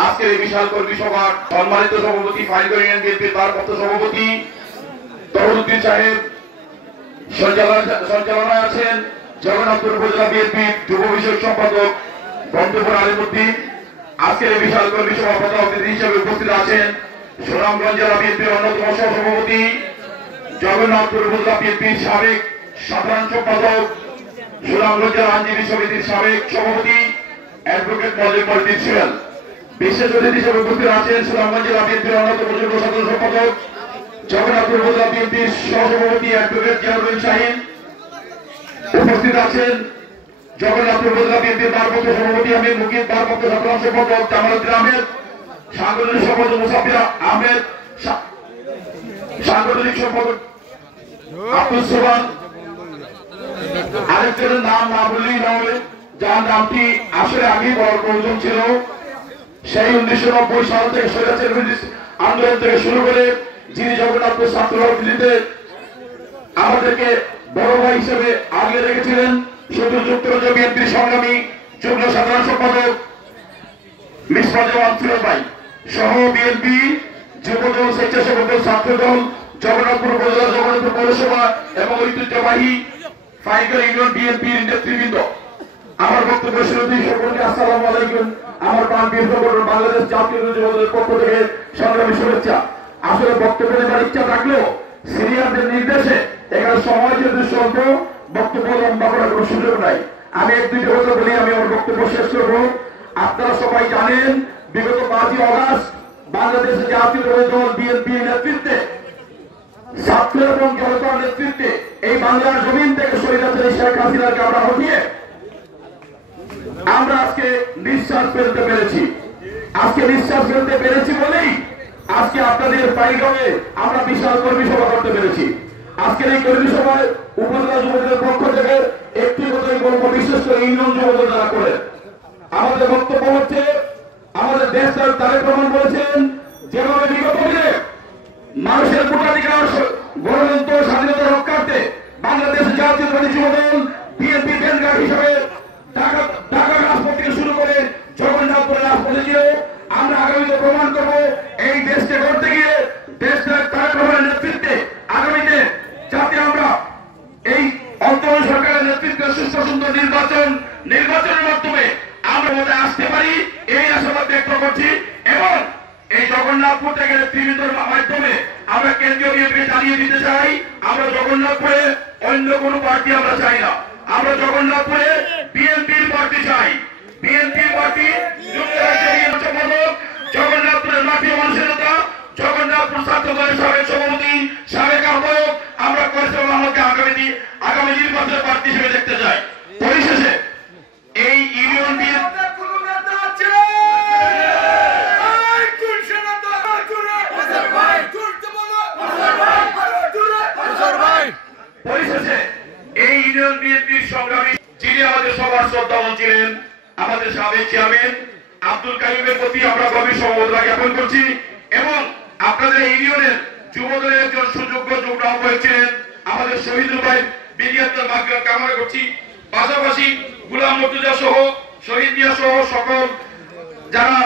আজকের এই বিশাল কর্মী সভার সম্মানিত সভাপতি ফাইনাল ইউনিয়ন বিএনপির ভারপ্রাপ্ত সভাপতি তরুদ্দিন সাহেব, সঞ্চালনায় আছেন জগন্নাথপুর উপজেলা বিএনপি যুব বিষয়ক সম্পাদক বন্ধুপুর আলিমুদ্দিন। আজকের এই বিশাল কর্মী সভা প্রধান অতিথি হিসেবে উপস্থিত আছেন সুনামগঞ্জ জেলা বিএনপির অন্যতম সহসভাপতি জগন্নাথপুর উপজেলা বিএনপির সাবেক সাধারণ সম্পাদক, সুনামগঞ্জ জেলা আইনজীবী সমিতির সাবেক সভাপতি অ্যাডভোকেট মজিদ মর্দিন সোহেল। বিশেষ অতিথি হিসেবে উপস্থিত আছেন সুনামগঞ্জ জেলা বিএনপির অন্যতম যুগ্ম সাধারণ সম্পাদক জগন্নাথপুর উপজেলা বিএনপির সহসভাপতি অ্যাডভোকেট জিয়াউদ্দিন শাহীন। উপস্থিত আছেন জগন্নাথপুর উপজেলা বিএনপির ভারপ্রাপ্ত সভাপতি আমির মুকিম, ভারপ্রাপ্ত সাধারণ সম্পাদক জামালউদ্দিন আহমেদ, সাংগঠনিক সম্পাদক মুসাফির আহমেদ, সাংগঠনিক সম্পাদক আব্দুল সোবান। আরেকজনের নাম না বললেই নয়, যার নামটি আসলে আগেই বলার প্রয়োজন ছিল। সেই 1990 সাল থেকে স্বৈরাচার বিরোধী আন্দোলন থেকে শুরু করে যিনি জগন্নাথপুর ছাত্র রাজনীতিতে আমাদেরকে বড় ভাই হিসেবে আগিয়ে রেখেছিলেন, শুধু যুক্তরাজ্য বিএনপির সংগ্রামী যুগ্ম সাধারণ সম্পাদক মিসবাহ জামান ফিরোজ ভাই সহ বিএনপি যুবদল, স্বেচ্ছাসেবক দল, ছাত্রদল, জগন্নাথপুর উপজেলা, জগন্নাথপুর পৌরসভা এবং ঐতিহ্যবাহী ফাইনাল ইউনিয়ন বিএনপির নেতৃবৃন্দ। আমার বক্তব্য শুরুতেই সকলকে আসসালামু আলাইকুম। আমার প্রাণপ্রিয় সংগঠন বাংলাদেশ জাতীয় যুবদলের পক্ষ থেকে সংগ্রামী শুভেচ্ছা। আসলে বক্তব্য দেওয়ার ইচ্ছা থাকলেও সিনিয়রদের নির্দেশে এখানে সময় যেহেতু স্বল্প, বক্তব্য লম্বা করার কোনো সুযোগ নাই। আমি এক দুইটা কথা বলি, আমি আমার বক্তব্য শেষ করবো। আপনারা সবাই জানেন বিগত 5ই আগস্ট বাংলাদেশের জাতীয় দল বিএনপির নেতৃত্বে, ছাত্র এবং জনতার নেতৃত্বে এই বাংলার জমিন থেকে স্বৈরাচারী শেখ হাসিনাকে আমরা হটিয়ে আমরা আজকে নিঃশ্বাস ফেলতে পেরেছি। আজকে নিঃশ্বাস ফেলতে পেরেছি বলেই আজকে আপনাদের পাইগাঁওয়ে আমরা বিশাল কর্মী সভা করতে পেরেছি। আজকের এই কর্মী সভায় উপজেলা যুবদলের পক্ষ থেকে একটি কথাই বলবো, বিশেষ করে ইউনিয়ন যুবদল যারা করে, আমাদের বক্তব্য হচ্ছে আমাদের দেশ তারেক রহমান বলেছেন যেভাবে বিগত দিনে মানুষের ভোটাধিকার, গণতন্ত্র, স্বাধীনতা রক্ষার্থে বাংলাদেশ জাতীয়তাবাদী যুবদল বিএনপি কেন্দ্র হিসেবে ঢাকা রাজপথ থেকে শুরু করে জগন্নাথপুরের রাজপথে গিয়েও আমরা আগামীতে প্রমাণ করবো এই দেশকে গড়তে গিয়ে দেশটা তারেক রহমানের নেতৃত্বে আগামীতে যাতে আমরা এই অন্তর্বর্তী সরকারের নেতৃত্বে সুস্থ সুন্দর নির্বাচনের মাধ্যমে আমরা মধ্যে আসতে পারি, এই আশাবাদ ব্যক্ত করছি। এবং এই জগন্নাথপুর থেকে নেতৃবৃন্দের মাধ্যমে আমরা কেন্দ্রীয় বিএনপি জানিয়ে দিতে চাই, আমরা জগন্নাথপুরে অন্য কোনো পার্টি আমরা চাই না। আমরা জগন্নাথপুরে বিএনপির পার্টি চাই। বিএনপির পার্টি জগন্নাথপুরের মাটি মানুষের নেতা, জগন্নাথপুর ছাত্র দলের সাবেক সভাপতি, সাবেক আহ্বায়ক আমরা করেছিলাম আমাকে আগামী নির্বাচনে প্রার্থী হিসেবে দেখতে চাই। পরিশেষে এই ইউনিয়ন বিএনপির সংগ্রামী যিনি আমাদের সবার শ্রদ্ধাবান ছিলেন, আমাদের সাবেক চেয়ারম্যান আব্দুল কাইমের প্রতি আমরা গভীর সমবেদনা জ্ঞাপন করছি। এবং আপনাদের ইউনিয়নের যুবদলের একজন সুযোগ্য যুগ্ম আহ্বায়ক ছিলেন আমাদের শহীদুল ভাই, বিনিয়াতের মাগফিরাত কামনা করছি। পাশাপাশি গোলাম মুর্তজা সহ, শহীদ মিয়া সহ সকল যারা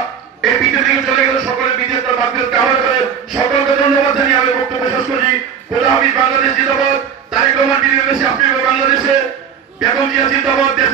এই পৃথিবী থেকে চলে গেল, সকলের বিনিয়াতের মাগফিরাত কামনা করে সকলকে ধন্যবাদ জানিয়ে আমি বক্তব্য শেষ করছি। খোদা হাফেজ। বাংলাদেশ জিন্দাবাদ। তারেক রহমান বিনিয়োগ বাংলাদেশে, বেগম জিয়া জিন্দাবাদ। দেশ